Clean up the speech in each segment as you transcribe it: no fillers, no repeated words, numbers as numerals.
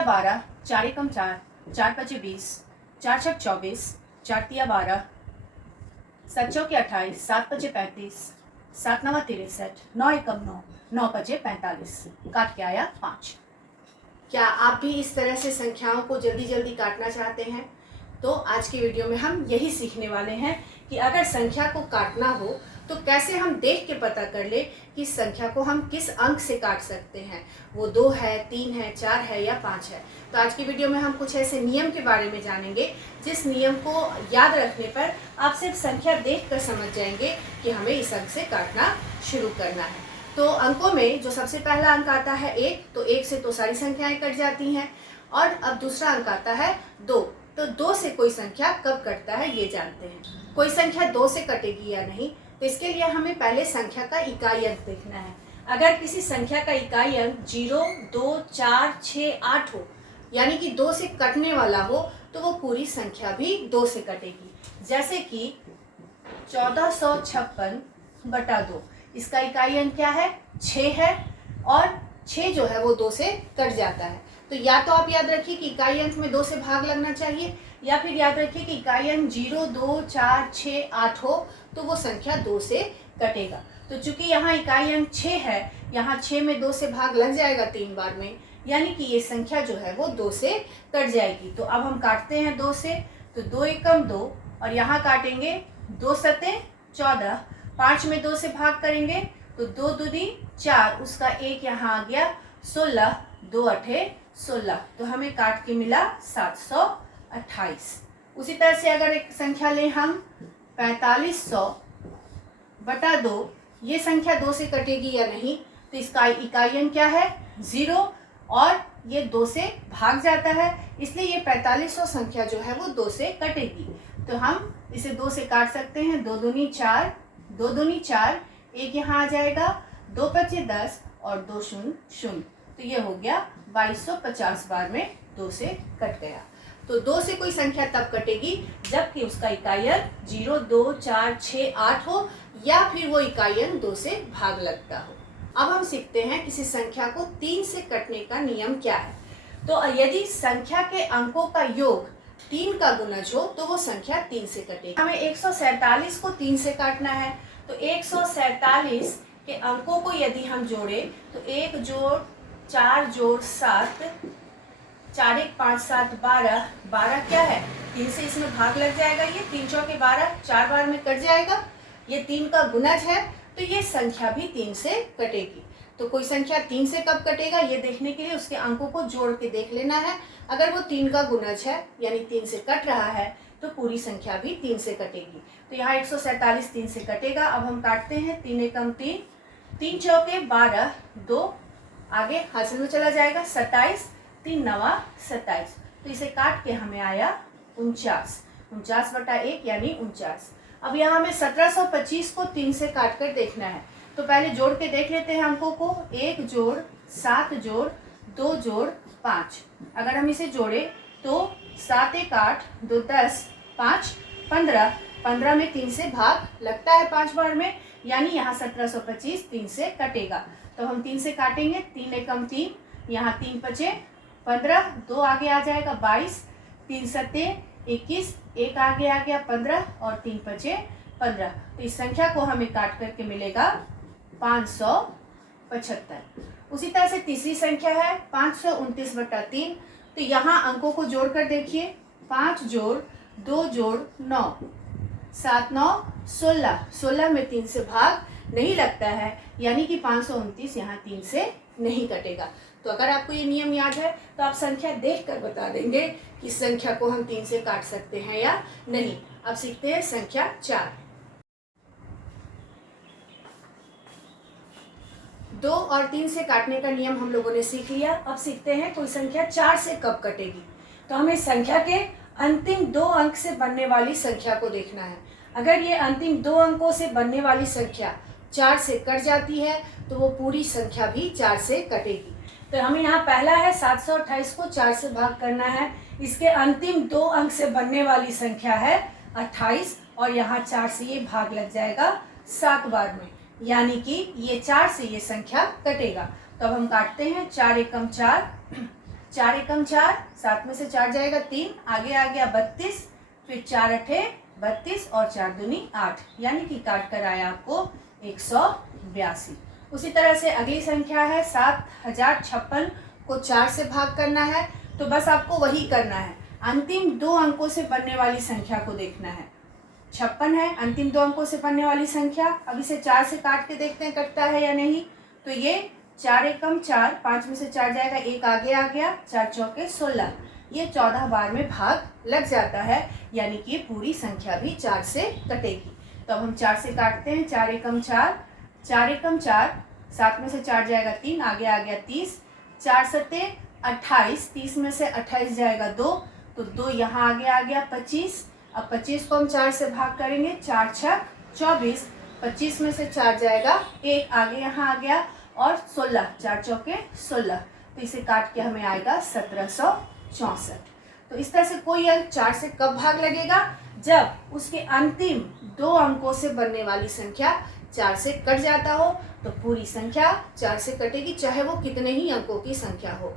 12, 4 एकम 4, 4 पचे 20, 4 छक 24, 4 तिया 12, 7 चौके 28, 7 पचे 35, 7 नवा 63, 9 एकम 9, 9 पचे 45, काट के आया 5। क्या आप भी इस तरह से संख्याओं को जल्दी जल्दी काटना चाहते हैं? तो आज की वीडियो में हम यही सीखने वाले हैं कि अगर संख्या को काटना हो तो कैसे हम देख के पता कर ले कि संख्या को हम किस अंक से काट सकते हैं, वो 2 है, 3 है, 4 है या 5 है। तो आज की वीडियो में हम कुछ ऐसे नियम के बारे में जानेंगे जिस नियम को याद रखने पर आप सिर्फ संख्या देख कर समझ जाएंगे कि हमें इस अंक से काटना शुरू करना है। तो अंकों में जो सबसे पहला अंक आता है 1, तो 1 से तो सारी संख्याएं कट जाती हैं। और अब दूसरा अंक आता है 2, तो 2 से कोई संख्या कब कटता है ये जानते हैं। कोई संख्या 2 से कटेगी या नहीं, तो इसके लिए हमें पहले संख्या का इकाई अंक देखना है। अगर किसी संख्या का इकाई अंक 0, 2, 4, 6, 8 हो, यानी कि 2 से कटने वाला हो, तो वो पूरी संख्या भी 2 से कटेगी। जैसे कि 1456 बटा 2, इसका इकाई अंक क्या है? 6 है, और 6 जो है वो 2 से कट जाता है। तो या तो आप याद रखिए कि इकाई अंक में 2 से भाग लगना चाहिए, या फिर याद रखिए कि इकाई अंक 0, 2, 4, 6, 8 हो तो वो संख्या 2 से कटेगा। तो चूंकि यहाँ इकाई अंक 6 है, यहाँ 6 में 2 से भाग लग जाएगा 3 बार में, यानी कि ये संख्या जो है वो 2 से कट जाएगी। तो अब हम काटते हैं 2 से, तो 2 एकम 2, और यहाँ काटेंगे 2 सते 14, 5 में 2 से भाग करेंगे तो 2 दूनी 4, उसका 1 यहाँ आ गया 16, 2 अठे 16, तो हमें काट के मिला 728। उसी तरह से अगर एक संख्या लें हम 4500 बटा 2, ये संख्या 2 से कटेगी या नहीं, तो इसका इकाई अंक क्या है? 0, और ये 2 से भाग जाता है, इसलिए ये 4500 संख्या जो है वो 2 से कटेगी। तो हम इसे 2 से काट सकते हैं। 2 दूनी 4, 2 दूनी 4, 1 यहाँ आ जाएगा, 2 पचे 10 और 2 शून्य 0, तो ये हो गया 2250 बार में 2 से कट गया। तो 2 से कोई संख्या तब कटेगी जबकि उसका इकाई अंक 0, 2, 4, 6, 8 हो, या फिर वो इकाई अंक 2 से भाग लगता हो। अब हम सीखते हैं किसी संख्या को 3 से कटने का नियम क्या है। तो यदि संख्या के अंकों का योग 3 का गुणज हो तो वो संख्या 3 से कटेगी। हमें 147 को 3 से काटना है, तो 147 के अंकों को यदि हम जोड़े तो 1 जोड़ 4 जोड़ 7, 4 1 5 7 12, 12 क्या है? 3 से इसमें भाग लग जाएगा, ये 3 चौके 12, 4 बार में कट जाएगा, ये 3 का गुणज है, तो ये संख्या भी 3 से कटेगी। तो कोई संख्या 3 से कब कटेगा ये देखने के लिए उसके अंकों को जोड़ के देख लेना है। अगर वो 3 का गुणज है यानी 3 से कट रहा है तो पूरी संख्या भी 3 से कटेगी। तो यहाँ 147 3 से कटेगा। अब हम काटते हैं। 3 एकम 3, 3 चौके 12, 2 आगे हासिल में चला जाएगा 27, 3 नवा 27, तो इसे काट के हमें आया 49, 49 बटा 1 यानी 49। अब यहाँ हमें 1725 को 3 से काट कर देखना है, तो पहले जोड़ के देख लेते हैं अंकों को। 1 जोड़ 7 जोड़ 2 जोड़ 5, अगर हम इसे जोड़े तो 7 1 8, 2 10, 5 15, 15 में 3 से भाग लगता है 5 बार में, यानी यहाँ 1725 3 से कटेगा। तो हम 3 से काटेंगे। 3 एकम 3, यहाँ 3 पचे 15, 2 आगे आ जाएगा 22, 3 सत्ते 21, 1 आगे आ गया 15 और 3 पचे 15, तो इस संख्या को हमें काट करके मिलेगा 575। उसी तरह से तीसरी संख्या है 529 बटा 3, तो यहाँ अंकों को जोड़कर देखिए। 5 जोड़ 2 जोड़ 9, 7 9 16, 16 में 3 से भाग नहीं लगता है, यानी कि 529 यहाँ 3 से नहीं कटेगा। तो अगर आपको ये नियम याद है तो आप संख्या देखकर बता देंगे कि संख्या को हम 3 से काट सकते हैं या नहीं। अब सीखते हैं संख्या 4। 2 और 3 से काटने का नियम हम लोगों ने सीख लिया। अब सीखते हैं कोई संख्या 4 से कब कटेगी। तो हमें संख्या के अंतिम 2 अंक से बनने वाली संख्या को देखना है। अगर ये अंतिम 2 अंकों से बनने वाली संख्या 4 से कट जाती है तो वो पूरी संख्या भी 4 से कटेगी। तो हमें यहाँ पहला है 728 को 4 से भाग करना है। इसके अंतिम 2 अंक से बनने वाली संख्या है 28, और यहाँ 4 से ये भाग लग जाएगा 7 बार में, यानी कि ये 4 से ये संख्या कटेगा। तो अब हम काटते हैं। 4 एकम 4, 4 एकम 4, 7 में से 4 जाएगा 3, आगे आ गया 32, फिर 4 अठे 32 और 4 दूनी 8, यानी कि काट कर आया आपको 182। उसी तरह से अगली संख्या है 7056 को 4 से भाग करना है। तो बस आपको वही करना है, अंतिम 2 अंकों से बनने वाली संख्या को देखना है। 56 है अंतिम 2 अंकों से बनने वाली संख्या। अब इसे 4 से काट के देखते हैं कटता है या नहीं। तो ये 4 एकम 4, 5 में से 4 जाएगा, 1 आगे आ गया, 4 चौके 16, ये 14 बार में भाग लग जाता है, यानी कि पूरी संख्या भी 4 से कटेगी। तो अब हम 4 से काटते हैं। 4 एकम 4, 4 एकम 4, 7 में से 4 जाएगा 3, आगे आ गया 30, 4 सत्ते 28, 30 में से 28 जाएगा 2, तो 2 यहाँ आगे आ गया 25। अब 25 को हम 4 से भाग करेंगे, 4 छक 24, 25 में से 4 जाएगा 1, आगे यहाँ आ गया, और 16, 4 चौके 16, तो इसे काट के हमें आएगा 1764। तो इस तरह से कोई अंक 4 से कब भाग लगेगा, जब उसके अंतिम 2 अंकों से बनने वाली संख्या 4 से कट जाता हो, तो पूरी संख्या 4 से कटेगी, चाहे वो कितने ही अंकों की संख्या हो।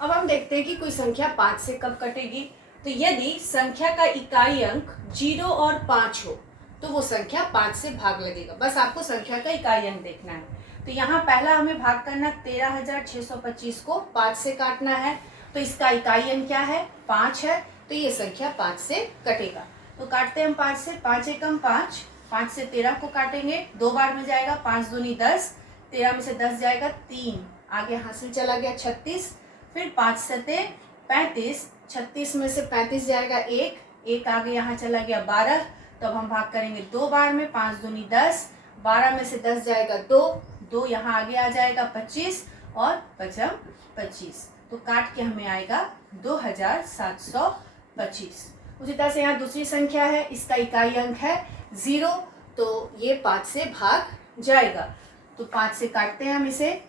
अब हम देखते हैं कि कोई संख्या 5 से कब कटेगी। तो यदि संख्या का इकाई अंक 0 और 5 हो तो वो संख्या 5 से भाग लगेगा। बस आपको संख्या का इकाई अंक देखना है। तो यहाँ पहला हमें भाग करना 13,625 को 5 से काटना है। तो इसका इकाई अंक क्या है, 5 है, तो ये संख्या 5 से कटेगा। तो काटते हैं हम 5 से। 5 एकम 5, 5 से 13 को काटेंगे, 2 बार में जाएगा, 5 दूनी 10, 13 में से 10 जाएगा 3, आगे हासिल चला गया 36, फिर 5 सते 35, 36 में से 35 जाएगा 1, 1 आगे यहाँ चला गया 12, तो अब हम भाग करेंगे 2 बार में, 5 दूनी 10, 12 में से 10 जाएगा 2, 2 यहाँ आगे आ जाएगा 25 और 5 25, तो काट के हमें आएगा 2725। उसी तरह से यहाँ दूसरी संख्या है, इसका इकाई अंक है 0, तो ये 5 से भाग जाएगा। तो 5 से काटते हैं हम इसे।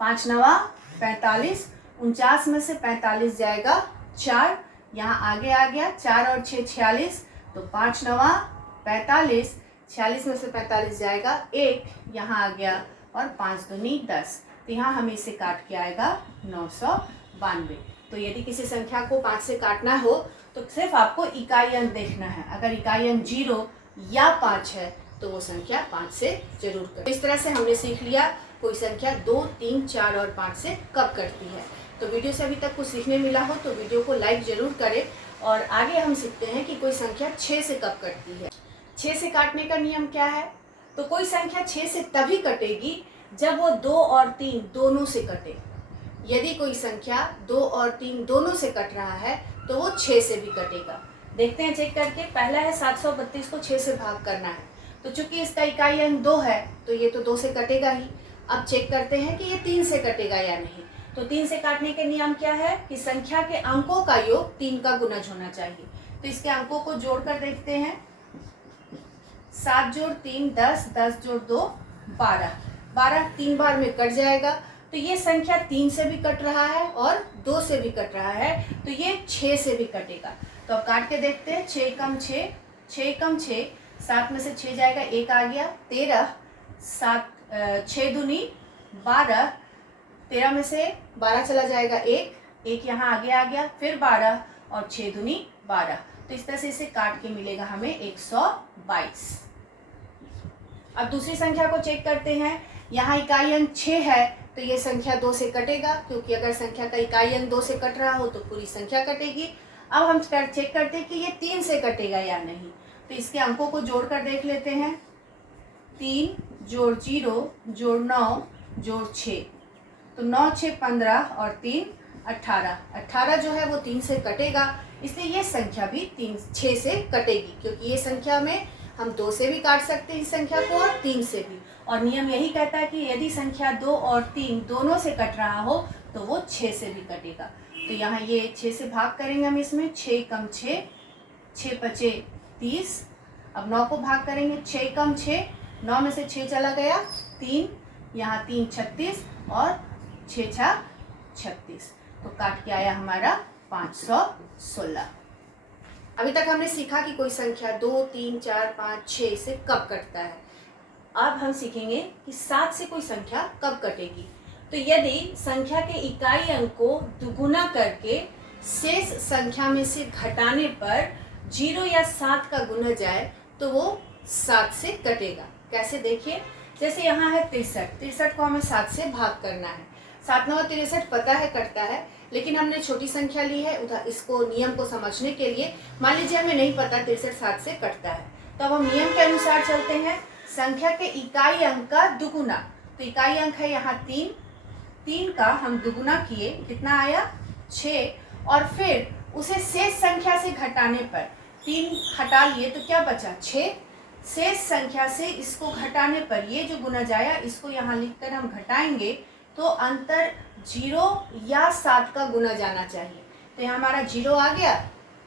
5 नवा 45, 49 में से 45 जाएगा 4, यहाँ आगे आ गया 4 और 6 46, तो 5 नवा 45, 46 में से 45 जाएगा 1, यहाँ आ गया, और 5 दूनी 10, तो यहाँ हमें इसे काट के आएगा 992। तो यदि किसी संख्या को 5 से काटना हो तो सिर्फ आपको इकाई अंक देखना है। अगर इकाई अंक 0 या 5 है तो वो संख्या 5 से जरूर करें। इस तरह से हमने सीख लिया कोई संख्या 2, 3, 4 और 5 से कब कटती है। तो वीडियो से अभी तक कुछ सीखने मिला हो तो वीडियो को लाइक जरूर करें। और आगे हम सीखते हैं कि कोई संख्या 6 से कब कटती है। 6 से काटने का नियम क्या है। तो कोई संख्या 6 से तभी कटेगी जब वो 2 और 3 दोनों से कटे। यदि कोई संख्या 2 और 3 दोनों से कट रहा है तो वो 6 से भी कटेगा। देखते हैं चेक करके। पहला है 732 को 6 से भाग करना है। तो चूंकि इसका इकाई अंक 2 है तो ये तो 2 से कटेगा ही। अब चेक करते हैं कि ये 3 से कटेगा या नहीं। तो 3 से काटने के नियम क्या है कि संख्या के अंकों का योग 3 का गुणज होना चाहिए। तो इसके अंकों को जोड़कर देखते हैं। 7 जोड़ 3 10, 10 जोड़ 2 12, 12 3 बार में कट जाएगा। तो ये संख्या 3 से भी कट रहा है और 2 से भी कट रहा है, तो ये 6 से भी कटेगा। तो अब काट के देखते हैं। 6 कम 6, 6 कम 6, 7 में से 6 जाएगा, 1 आ गया 13, 7 6 दूनी 12, 13 में से 12 चला जाएगा 1, 1 यहाँ आगे आ गया, फिर 12 और 6 दूनी 12। तो इस तरह से इसे काट के मिलेगा हमें 122। अब दूसरी संख्या को चेक करते हैं। यहाँ इकाई अंक 6 है तो ये संख्या 2 से कटेगा, क्योंकि अगर संख्या का इकाई अंक 2 से कट रहा हो तो पूरी संख्या कटेगी। अब हम चेक करते हैं कि ये 3 से कटेगा या नहीं। तो इसके अंकों को जोड़कर देख लेते हैं। 3 जोड़ 0 जोड़ 9 जोड़ 6, तो 9 6 15 और 3 18, 18 जो है वो 3 से कटेगा, इसलिए ये संख्या भी 6 से कटेगी, क्योंकि ये संख्या में हम 2 से भी काट सकते हैं इस संख्या को और 3 से भी। और नियम यही कहता है कि यदि संख्या 2 और 3 दोनों से कट रहा हो तो वो 6 से भी कटेगा। तो यहाँ ये 6 से भाग करेंगे हम इसमें। 6 कम 6, 6 पचे 30। अब 9 को भाग करेंगे। 6 कम 6, 9 में से 6 चला गया 3, यहाँ 3 36 और 6 6 36, तो काट के आया हमारा 516। अभी तक हमने सीखा कि कोई संख्या 2, 3, 4, 5, 6 से कब कटता है। अब हम सीखेंगे कि 7 से कोई संख्या कब कटेगी। तो यदि संख्या के इकाई अंक को दुगुना करके शेष संख्या में से घटाने पर 0 या 7 का गुना जाए तो वो 7 से कटेगा। कैसे देखिए, जैसे यहाँ है 63 को हमें 7 से भाग करना है। 7 9 63 पता है कटता है, लेकिन हमने छोटी संख्या ली है उधर, इसको नियम को समझने के लिए। मान लीजिए हमें नहीं पता 63 7 से कटता है, तो अब हम नियम के अनुसार चलते हैं। संख्या के इकाई अंक का दुगुना, तो इकाई अंक है यहाँ 3 का हम दुगुना किए, कितना आया 6, और फिर उसे शेष संख्या से घटाने पर 3 हटा लिए तो क्या बचा 6। शेष संख्या से इसको घटाने पर ये जो गुना जाया इसको यहाँ लिखकर हम घटाएंगे तो अंतर 0 या 7 का गुना जाना चाहिए। तो यहाँ हमारा 0 आ गया,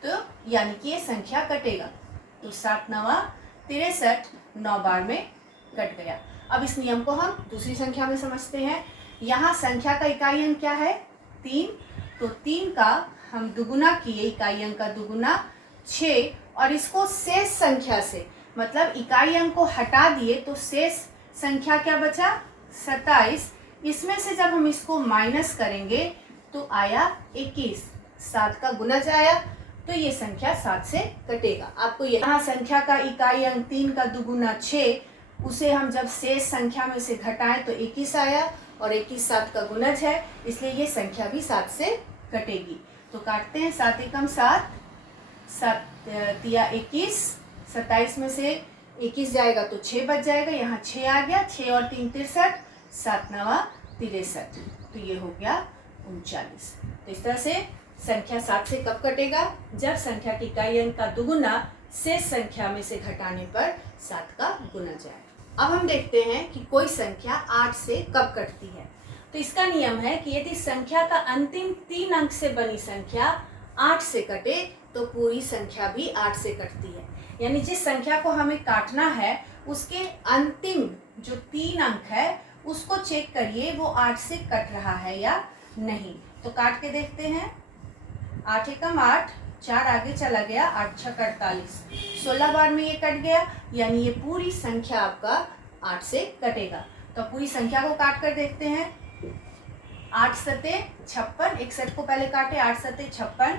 तो यानी कि ये संख्या कटेगा। तो 7 9 63 9 बार में कट गया। अब इस नियम को हम दूसरी संख्या में समझते हैं। यहाँ संख्या का इकाई अंक क्या है 3, तो 3 का हम दुगुना किए, इकाई अंक का दुगुना 6, और इसको शेष संख्या से, मतलब इकाई अंक को हटा दिए तो शेष संख्या क्या बचा 27। इसमें से जब हम इसको माइनस करेंगे तो आया 21, 7 का गुणज आया, तो ये संख्या 7 से कटेगा। आपको यहाँ संख्या का इकाई अंक 3 का दुगुना 6, उसे हम जब शेष संख्या में से घटाएं तो 21 आया, और 21 7 का गुणज है, इसलिए ये संख्या भी 7 से कटेगी। तो काटते हैं, 7 एकम 7, 7 तिया 21, 27 में से 21 जाएगा तो 6 बच जाएगा, यहाँ 6 आ गया, 6 और 3 63, 7 9 63, तो ये हो गया 39। तो इस तरह से संख्या 7 से कब कटेगा, जब संख्या के इकाई अंक का दुगुना शेष संख्या में से घटाने पर 7 का गुना जाए। अब हम देखते हैं कि कोई संख्या 8 से कब कटती है। तो इसका नियम है कि यदि संख्या का अंतिम 3 अंक से बनी संख्या 8 से कटे तो पूरी संख्या भी 8 से कटती है। यानी जिस संख्या को हमें काटना है उसके अंतिम जो 3 अंक है उसको चेक करिए वो 8 से कट रहा है या नहीं। तो काट के देखते हैं, 8 एकम 8, 4 आगे चला गया, 8 6 48, 16 बार में ये कट गया, यानी ये पूरी संख्या आपका 8 से कटेगा। तो पूरी संख्या को काट कर देखते हैं, 8 सते 56, 61 को पहले काटे, 8 सते 56,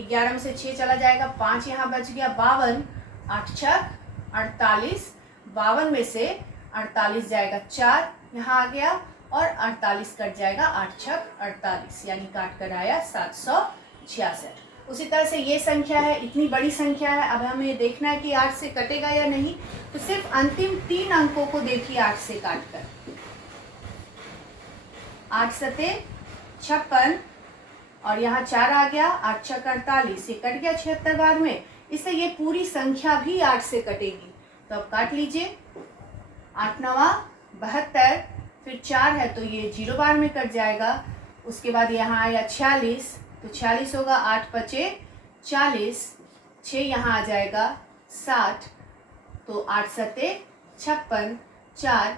11 में से 6 चला जाएगा, 5 यहाँ बच गया, 52, 8 6 48, 52 में से 48 जाएगा, 4 यहाँ आ गया, और 48 कट जाएगा, 8 6 48, यानी काट कर आया 766। उसी तरह से ये संख्या है, इतनी बड़ी संख्या है, अब हमें ये देखना है कि 8 से कटेगा या नहीं। तो सिर्फ अंतिम 3 अंकों को देखिए 8 से काट कर, 8 सते 56, और यहाँ 4 आ गया, 8 6 48, ये कट गया 76 बार में, इससे ये पूरी संख्या भी 8 से कटेगी। तो अब काट लीजिए, 8 9 72, फिर 4 है तो ये 0 बार में कट जाएगा। उसके बाद यहाँ आया 46, तो 46 होगा, 8 5 40, 6 यहाँ आ जाएगा 60, तो 8 सते 56, 4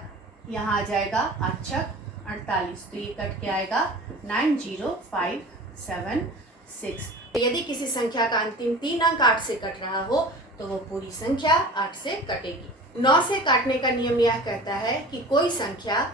यहाँ आ जाएगा, 8 6 48, तो ये कट के आएगा 90576। यदि किसी संख्या का अंतिम 3 अंक 8 से कट रहा हो तो वो पूरी संख्या 8 से कटेगी। 9 से काटने का नियम यह कहता है कि कोई संख्या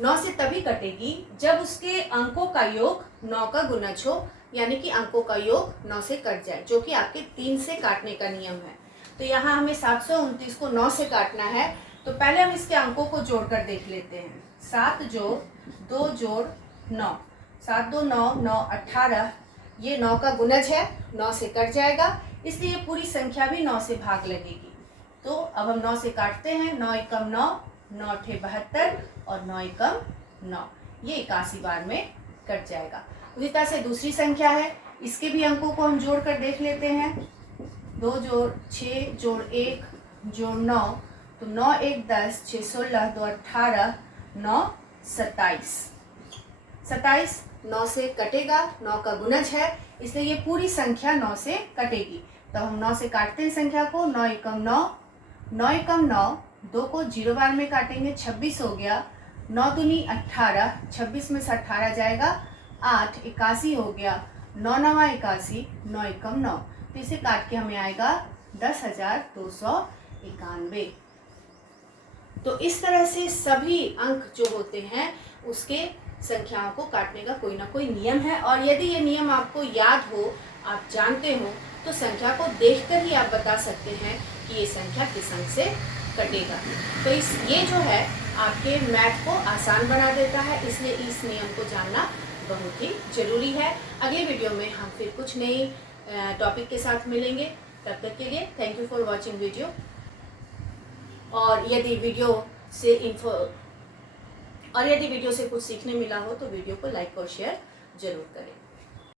9 से तभी कटेगी जब उसके अंकों का योग 9 का गुणज हो, यानी कि अंकों का योग 9 से कट जाए, जो कि आपके 3 से काटने का नियम है। तो यहाँ हमें 729 को 9 से काटना है, तो पहले हम इसके अंकों को जोड़कर देख लेते हैं। 7 जोड़ 2 जोड़ 9, 7 2 9 9 18, ये 9 का गुणज है, 9 से कट जाएगा, इसलिए पूरी संख्या भी 9 से भाग लगेगी। तो अब हम 9 से काटते हैं, 9 एकम 9, 9 8 72, और 9 एकम 9, ये 81 बार में कट जाएगा। उसी तरह से दूसरी संख्या है, इसके भी अंकों को हम जोड़ कर देख लेते हैं। 2 जोड़ 6 जोड़ 1 जोड़ 9, तो 9 1 10, 6 16, 2 18, 9 27, 27 9 से कटेगा, 9 का गुणज है, इसलिए ये पूरी संख्या 9 से कटेगी। तो हम 9 से काटते हैं संख्या को, 9 एकम 9, 9 एकम 9, 2 को 0 बार में काटेंगे, 26 हो गया, 9 दूनी 18, 26 में से 18 जाएगा, 8 81 हो गया, 9 9 81, 9 एकम 9, तो इसे काट के हमें आएगा 10,291। तो इस तरह से सभी अंक जो होते हैं उसके संख्याओं को काटने का कोई ना कोई नियम है, और यदि ये नियम आपको याद हो, आप जानते हो, तो संख्या को देखकर ही आप बता सकते हैं कि ये संख्या किस अंक से कटेगा। तो ये जो है आपके मैथ को आसान बना देता है, इसलिए इस नियम को जानना बहुत ही जरूरी है। अगले वीडियो में हम फिर कुछ नई टॉपिक के साथ मिलेंगे। तब तक के लिए thank you for watching video. और यदि वीडियो से कुछ सीखने मिला हो तो वीडियो को लाइक और शेयर जरूर करें।